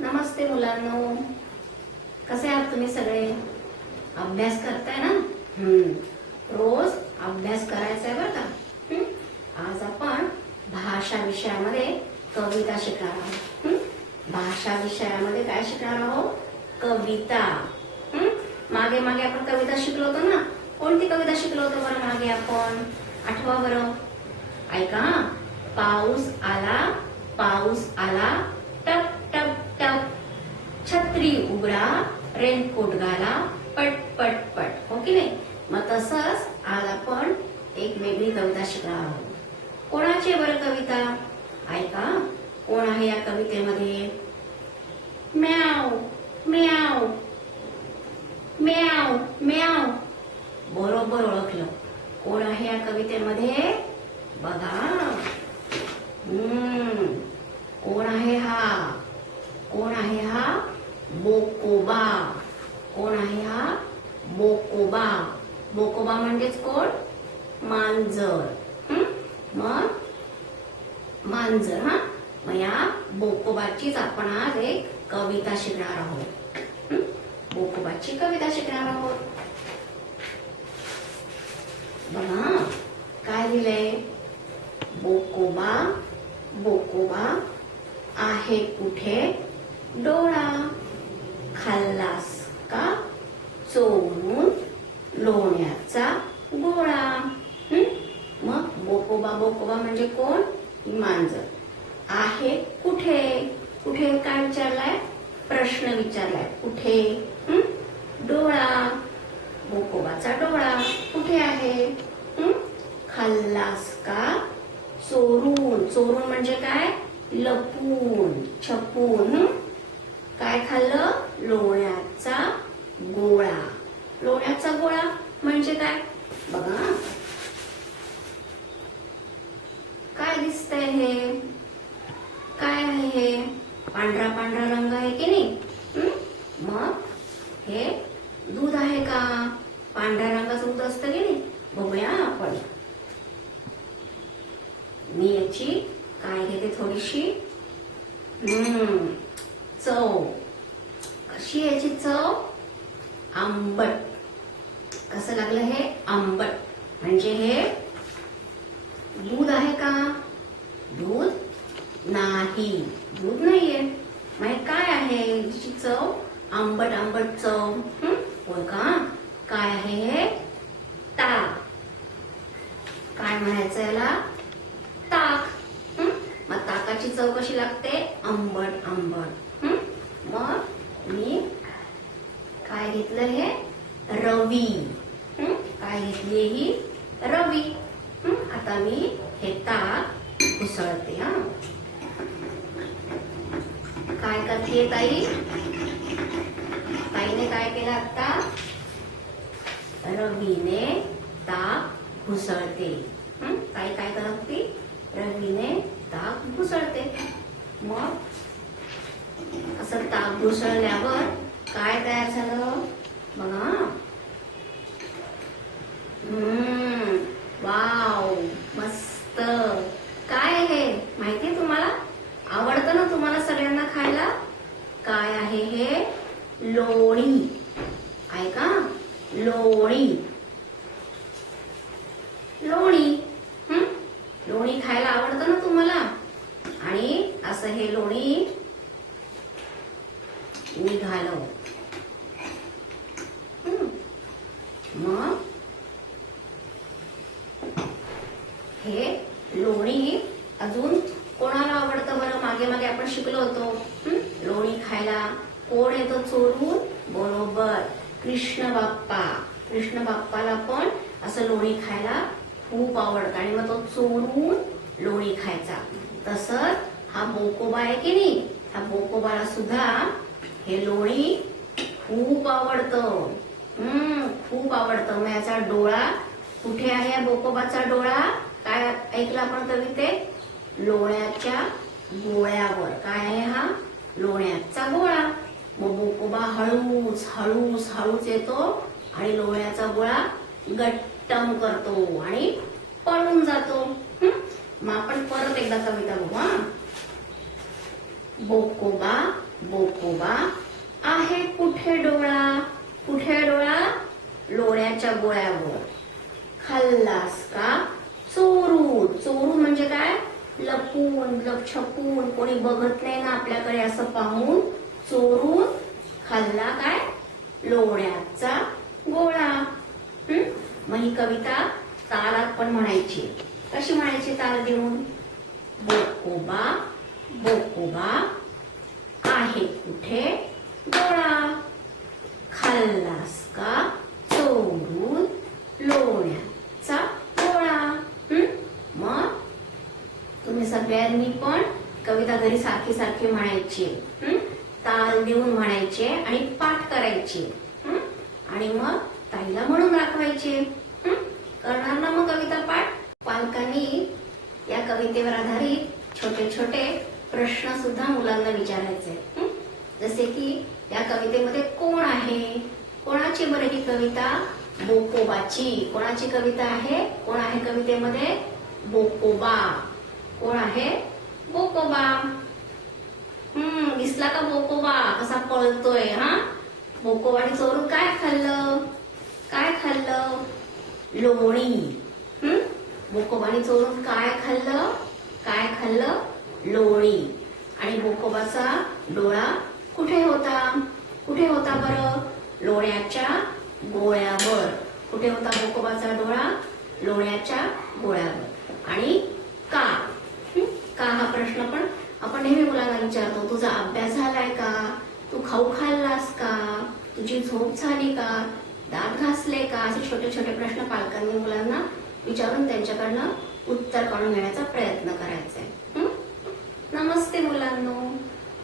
नमस्ते मुलांनो कसे आहात तुम्ही सगळे अभ्यास करताय ना हम्म. रोज अभ्यास करायचा आहे बरं का हम्म. आज आपण भाषा विषयामध्ये कविता शिकणार आहोत हम्म. भाषा विषयामध्ये काय शिकणार आहोत कविता हम्म. मागे मागे आपण कविता शिकलो होतो ना कोणती कविता शिकलो होतो बरं मागे आपण आठवा बरं ऐका. पाऊस आला पाऊस आला छत्री उघडा रेनकोट घाला पट पट पट हो की नाही? मग तसंच आज आपण एक वेगळी कविता शिकणार आहोत. कोणाची बरं कविता? ऐका कोण आहे या कवितेमध्ये? म्याव म्याव म्याव म्याव. बरोबर ओळखलं. कोण आहे या कवितेमध्ये? बघा. हम्म. कोण आहे हा? कोण आहे हा? बोकोबा कोण आहे हा? बोकोबा बोकोबा म्हणजेच कोण? मांजर. मग? मांजर हा? मग या बोकोबाचीच आपण आज एक कविता शिकणार आहोत. बोकोबाची कविता शिकणार आहोत. बघा काय लिहिलंय? बोकोबा बोकोबा आहे कुठे? डोळा खाल्लास का चोरून लोण्याचा गोळा हं? मग बोकोबा बोकोबा म्हणजे कोण ही मांजर आहे कुठे कुठे काय विचारलाय? प्रश्न विचारलाय. कुठे? डोळा. बोकोबाचा डोळा. कुठे आहे? खाल्लास का? चोरून. चोरून म्हणजे काय? लपून. छपून. काय खाल्लं? लोण्याचा गोळा. लोण्याचा गोळा म्हणजे काय? बघा. काय दिसतंय हे? पांढरा पांढरा रंग आहे की नाही? मग हे दूध आहे का? पांढऱ्या रंगाचं दूध असतं की नाही? बघूया आपण. मी याची काय घेते थोडीशी? हम्म चव. कशी याची चव? आंबट. कसं लागलं हे? आंबट. म्हणजे हे दूध आहे का दूध नाही दूध नाहीये मग हे काय आहे याची चव आंबट आंबट चव हं? होय का काय आहे हे? ताक. काय म्हणायचं याला? ताक. मग ताकाची चव कशी लागते? आंबट आंबट मग मी काय घेतलं हे? रवी. काय घेतली ही? रवी. आता मी हे ताक उसळते हा? काय करते ताई? ताईने काय केलं आता रवीने ताक घुसळते. काय काय करत ती रवीने ताक घुसळते. मग असं ताक घुसळल्यावर काय तयार झालं? बघा. हम्म वा मस्त काय आहे माहितीये तुम्हाला आवडतं ना तुम्हाला सगळ्यांना खायला काय आहे हे लोणी ऐका लोणी लोणी हं? लोणी खायला आवडतं ना तुम्हाला? आणि असं हे लोणी निघालं मग हे लोणी अजून कोणाला आवडतं? बरं मागे मागे आपण शिकलो होतो. लोणी खायला कोण येतो चोरून? बरोबर. कृष्ण बाप्पा. कृष्ण बाप्पाला पण असं लोणी खायला खूप आवडतं. आणि मग तो चोरून लोणी खायचा. तसंच हा बोकोबा आहे की नाही ह्या बोकोबाला सुद्धा हे लोणी खूप आवडतं. हम्म खूप आवडतं. मग याचा डोळा कुठे आहे या बोकोबाचा डोळा? काय ऐकलं आपण ते? लोण्याच्या गोळ्यावर. काय आहे हा? लोण्याचा गोळा. मग बोकोबा हळूच हळूच हळूच येतो आणि लोण्याचा गोळा गट्टम करतो आणि पळून जातो. मग आपण परत एकदा कविता बघू हा. बोकोबा बोकोबा आहे कुठे डोळा? कुठे डोळा? लोण्याच्या गोळ्यावर. खाल्लास का? चोरून चोरून म्हणजे काय? लपून लपछपून कोणी बघत नाही ना आपल्याकडे असं पाहून. चोरून खाल्ला काय? लोण्याचा गोळा. हम्म मग ही कविता तालात पण म्हणायची कशी म्हणायची ताल देऊन? बोकोबा बोकोबा. आहे कुठे? गोळा. खाल्लास का चोरून लोण्याचा गोळा. मग? तुम्ही सगळ्यांनी पण कविता घरी सारखी सारखी म्हणायची. ताल देऊन म्हणायचे आणि पाठ करायचे. आणि मग ताईला म्हणून दाखवायचे. करणार ना मग कविता पाठ? पालकांनी या कवितेवर आधारित छोटे छोटे प्रश्न सुद्धा मुलांना विचारायचे. जसे की या कवितेमध्ये कोण आहे? कोणाची बरं ही कविता? बोकोबाची कोणाची कविता आहे? कोण आहे कवितेमध्ये? बोकोबा कोण आहे? बोकोबा हम्म दिसला का बोकोबा कसा पळतोय हा? बोकोबाने चोरून काय खाल्लं? काय खाल्लं? लोणी. बोकोबाने चोरून काय खाल्लं? काय खाल्लं? लोळी आणि बोकोबाचा डोळा कुठे होता? कुठे होता बरं? लोण्याच्या गोळ्यावर. कुठे होता बोकोबाचा डोळा? लोण्याच्या गोळ्यावर. आणि का? का हा प्रश्न पण आपण नेहमी मुलांना विचारतो तुझा अभ्यास झालाय का? तू खाऊ खाल्लास का? तुझी झोप झाली का? दात घासले का? असे छोटे छोटे प्रश्न पालकांनी मुलांना विचारून त्यांच्याकडनं उत्तर काढून घेण्याचा प्रयत्न करायचा आहे नमस्ते मुलांना.